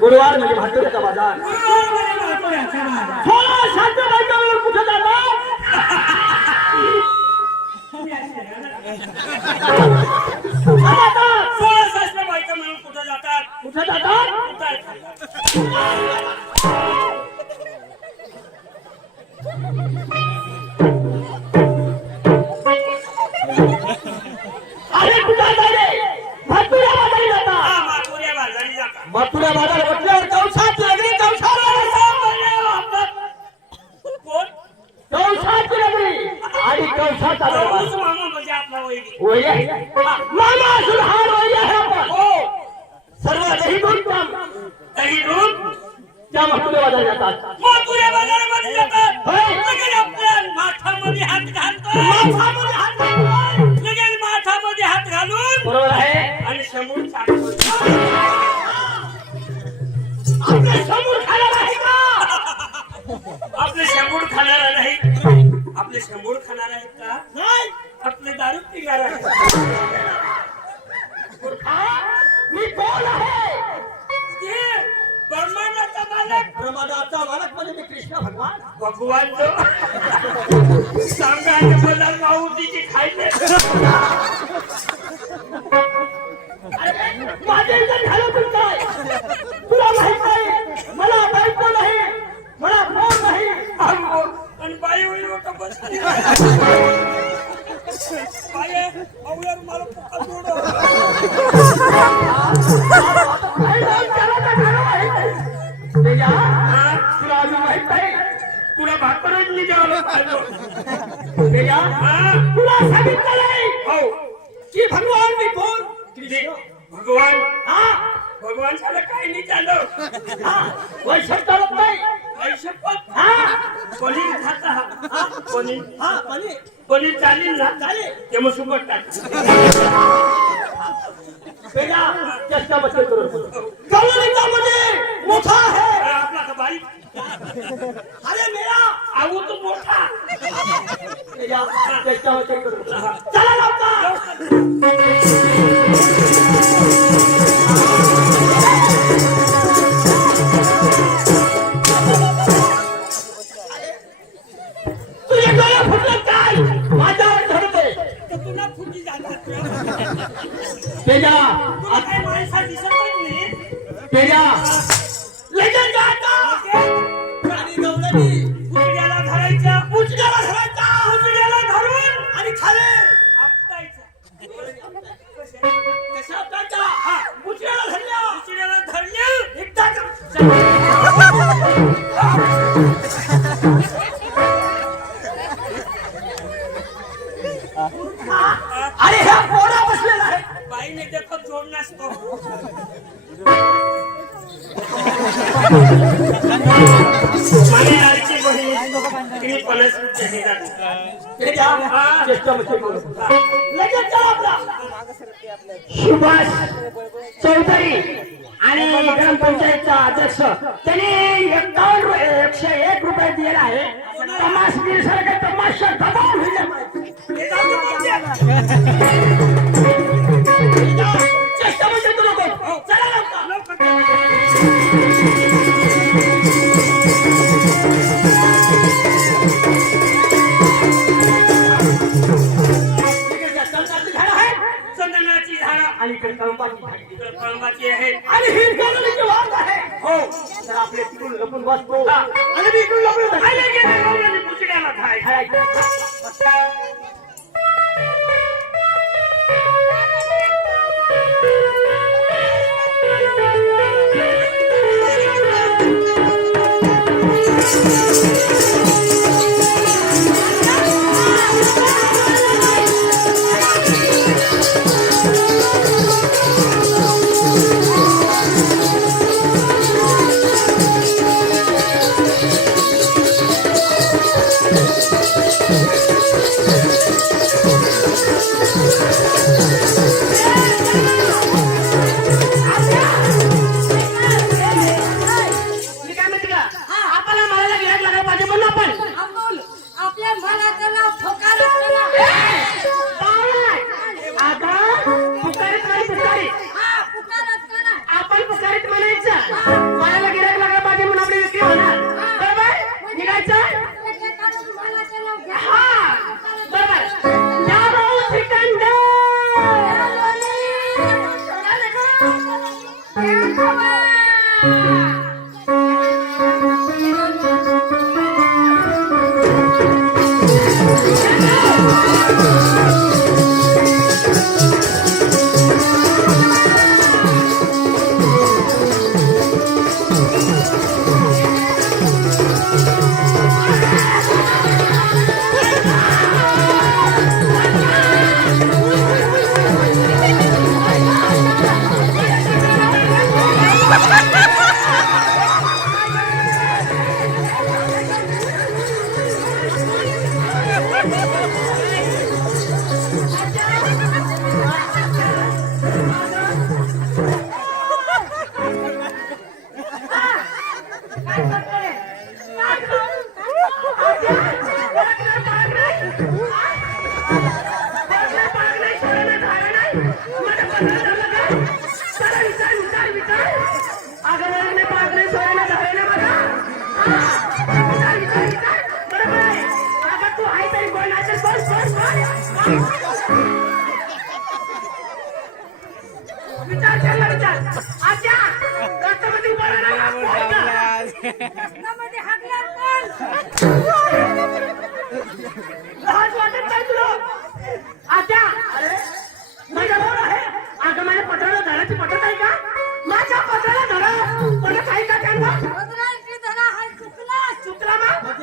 गुरुवार म्हणजे भातुऱ्याचा बाजार. कुठे जातात? बायका मिळून कुठे जातात? कुठे जातात? अरे कुठे भातुऱ्या बाजारी जातात. मथुरा बाजार म्हटल्यावर कौशाची नगरी. कौशाची नगरी आणि कौशाचा मामा असून हार वैरी आहे आपण. सर्व दही दूध त्या मथुरा बाजारी जातात. हात घालून बरोबर आहे. आणि समोर आपले समोर खाणार आहे का? आपले शंभूड खाणार नाही. आपले शंभूड खाणार आहेत का? नाही. आपले दारू पिणार आहे. मी कोण आहे? ब्रह्मांडाचा मालक. ब्रह्मांडाचा मालक म्हणजे मी कृष्ण भगवान. भगवान तो सांगायचे मला माऊलीची खायले. माझे इज्जत घालवून काय? तुला माहित नाही मला बायको नाही, मला भाऊ नाही. आणि बाई होईल होता बस बाई अवळ्यावर मला पुका जोड. तुला अजून माहित नाही? तुला भाकरच निघावलं तुला सांगितलं नाही हो की भगवान मी कोण? भगवान. हा भगवान झालं काही नाही झालं. वैशेष चालत नाही. ऐशपत हा पनीर खाता. पनीर हा पनीर पनीर चालेल ना? चालेल. ते मग सुकट टाक. चेष्टा बच्चे करून कॉलोनीमध्ये मोठा आहे. आपला का बारीक. अरे मेरा आऊ तो मोठा. चेष्टा बच्चे करून चला लवकर. तुझे डोळे फुटले काय? माझ्यावर धरते तुला फुटी जातात. तेजा तुला काही माणसा दिसत नाही. तेजा लगेच जाता आणि गवळणी पुतळ्याला धरायच्या. पुचण्याला धरायचा. पुतळ्याला धरून आणि खाले आपटायचं. कशा टाका पुचण्याला धरल्या. पुतळ्याला धरल्या एकदा अरे ह्या पोरा बसलेला आहे. बाईने देखत जोड नसतो. माझी लाडकी बहीण तिने 50 रुपये दिला. चेष्टा बच्चे करून लगेच चला आपला. सुभाष चौधरी आणि ग्रामपंचायतचा अध्यक्ष त्यांनी 101 रुपये दिलेला आहे. तमाशबीर सारखं तमाशा दबाव होईल. चेष्टा बच्चे करू नको. चला लवकर. चंदनाची झाडं आणि कळंबाची आहे. आणि ही गवळणीची वाट आहे. हो तर आपले तिकडून लपून बसतो आणि मी इकडून लपून खायला गेले गवळणी पुतळ्याला खाय. मी काय म्हणते का आपल्याला मला गिरायक लागायला पाहिजे म्हणून आपण अमोल आपल्या मनाचं नाव ठोकायला करा. अगं पुकारीत नाही पुकारीत हा पुकारत करा. आपण पुकारीत म्हणायचं मला गिरायक लागायला पाहिजे म्हणून आपली विक्री होणार बरोबर निघायचं एकेकानं मनाचं नाव घ्या. हा बरोबर या भाऊ श्रीखंड विचार केला विचार आज्या रस्त्यामध्ये उभा राहणार रस्त्यामध्ये हाकणार कोण? लाज वाटत नाही तुला आज्या अरे माझा भाऊ आहे अगं माझ्या पत्राला धडाची पटत आहे का माझ्या पत्राला धडा पटत आहे का त्यांना पदराची धरा हा चुकला. चुकला मग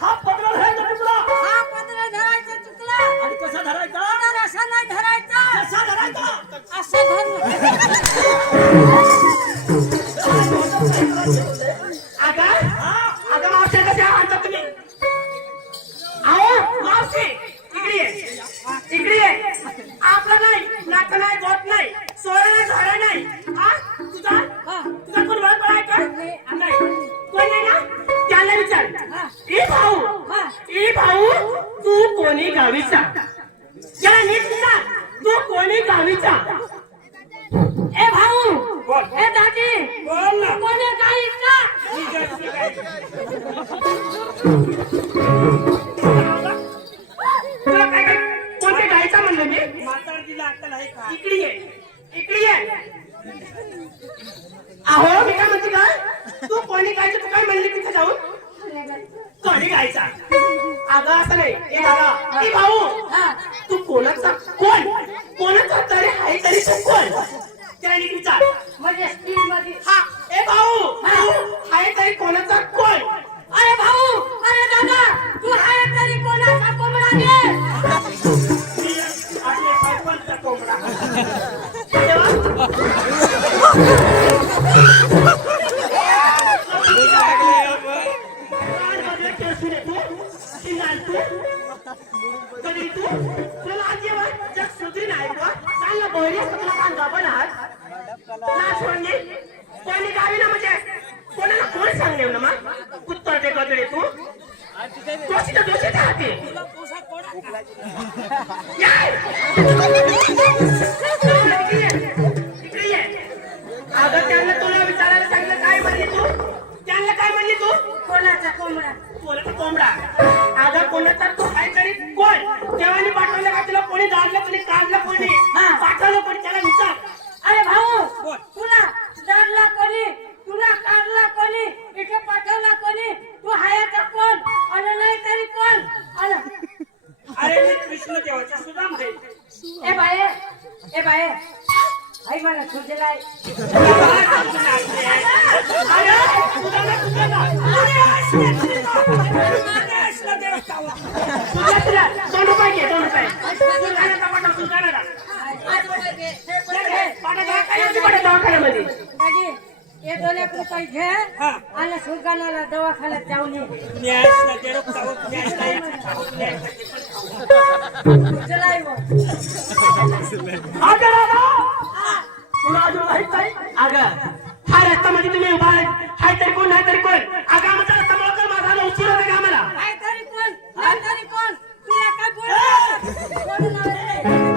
हा पत्र धरायचा चुकला हा पदर धरायचा चुकला. आणि कसा धरायचा पदर असा नाही धरायचा. कसा धरायचा असं धरलं. अगं मावशी कशा आणता तुम्ही अहो मावशी इकडे ये आपला नाही नाक नाही बोट नाही सोळा नाही झाडा नाही हा तुझा तुझा कोण बळ आहे का नाही कोण नाही ना त्याला विचार ए भाऊ तू कोणी गावीचा याला नीट विचार तू कोणी गावीचा ए भाऊ ए दादी बोल ना कोणी काही का? तुला काय काय कोणते गायचा म्हणलं मी म्हातारतीला अक्कल आहे का इकडे ये अहो मी काय म्हणते काय तू कोणी गायचं तू काय म्हणली तिथे जाऊन कोणी गायचा अगं असं नाही ए दादा ए भाऊ तू कोणाचा कोणाचा तरी आहे तरी तू कोण त्याने विचार म्हणजे स्टील मध्ये. हा ए भाऊ तू आहे तरी कोणाचा कोण अरे भाऊ अरे दादा तू आहे तरी कोणाचा कोंबडा घे. मी आपले सरपंच कोंबडा कोणी गावी ना म्हणजे कोणाला कोण सांगले ना मग कुत्तर ते गदडे तू दोषी हाती अगं त्यांना तुला विचारायला सांगितलं काय म्हणली तू त्यांना काय म्हणली तू कोणाचा कोंबडा. कोणाचा कोंबडा अगं कोणाचा तू काय तरी कोण देवानी पाठवलं का तुला कोणी दाडलं कोणी काढलं कोणी पाठवलं कोणी त्याला विचार अरे भाऊ तुला दाडला कोणी तुला काढला कोणी इथे पाठवला कोणी तू हायाचा कोण आणि नाही तरी कोण. अरे मी कृष्ण देवाचा सुदाम आहे ए बाये गॅसला दे रस्त्यावर. तुझ्या तुला 2 रुपये घे 2 रुपये सुलगाण्याचा पाठव सुलगाण्याला दवाखान्यामध्ये दादी, हे 2 एक रुपये घे हा. आणि सुलगाणाला दवाखान्यात जाऊन ये. गॅसला दे रस्त्यावर. गॅसला दे रस्त्यावर. चला येऊ. अगं दादा, तुला अजून माहित नाही? अगं हा रस्त्यामध्ये तुम्ही उभा आहे हाय तरी कोण नाही तरी कोण अगं आमचा रस्ता मोकळा माझा उशीर होता का आम्हाला काय तरी कोण नाही तरी कोण तुला काय बोल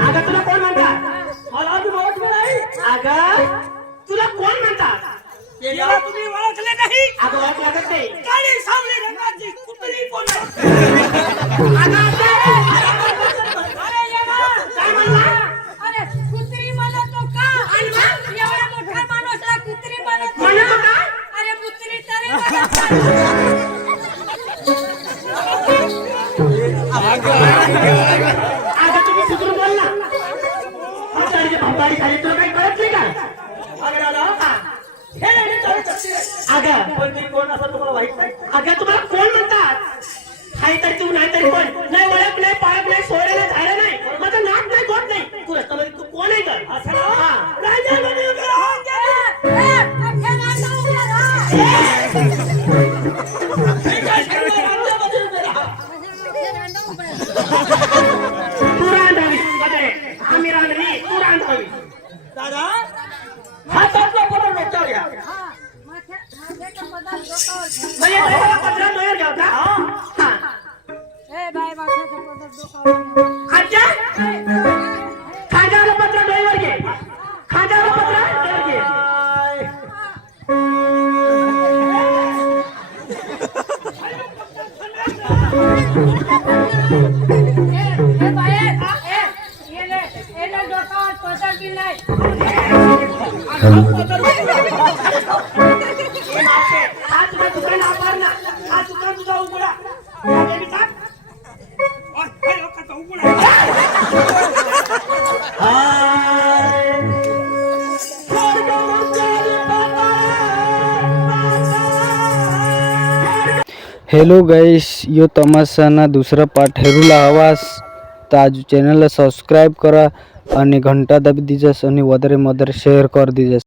अगं तुला कोण म्हणतात मला अजून ओळखलं नाही अगं तुला कोण म्हणतात याला तुम्ही ओळखले नाही. अगं ओळखलं लागत नाही काळी सावली रंगाची कुत्री कोण आहे? अगं अरे येवा काय म्हणला अरे कुत्री म्हणतो का एवढा मोठा माणूसला कुत्री म्हणतो म्हणतो का? अरे कुत्री तरी म्हणतो. अगं तुम्ही सुधरून बोल ना म्हातारीची भांबारी खाली तुला काही कळत नाही का अरे दादा, हे आणि चालू शकते. अगं पण मी कोण असं तुम्हाला माहित नाही. अगं तुम्हाला कोण म्हणतात हाय तरी तू नाही तरी कोण नाही ओळख नाही पाळख नाही सोयरे नाही झालं नाही माझं नाक नाही गोट नाही तू रस्त्यामध्ये तू कोण आहे का असं ना? हा. राजामध्ये उभे राहा. हे काय सांगणार? राजामध्ये उभे राहा. तू रांधावी बदले आम्ही रांधवी तू रांधावी दादा, हातातला पदर डोक्यावर घ्या. माझ्याचा पदार्थ डोकावर घे. म्हणजे ड्रायव्हरला 15 डोयर घ्या का हा ए बाय माझ्याचा पदार्थ डोकावर घे. अच्छा खांद्याला 15 डोयर घे खांद्याला 15 डोयर घे ए बाय येले डोकावर पदार्थ दिलाय. हा तुझा दुकान आभार ना हा दुकान तुझा उघडा हे मी टाक. ओय, हे लोकांचा उघड आहे. हेलो गाइस यो तमाशाना दुसरा पार्ट हेरूला आवाज तर आज चॅनलला सबस्क्राईब करा आणि घंटा दाबी दीजास आणि वदरे मदर शेअर कर दीजास.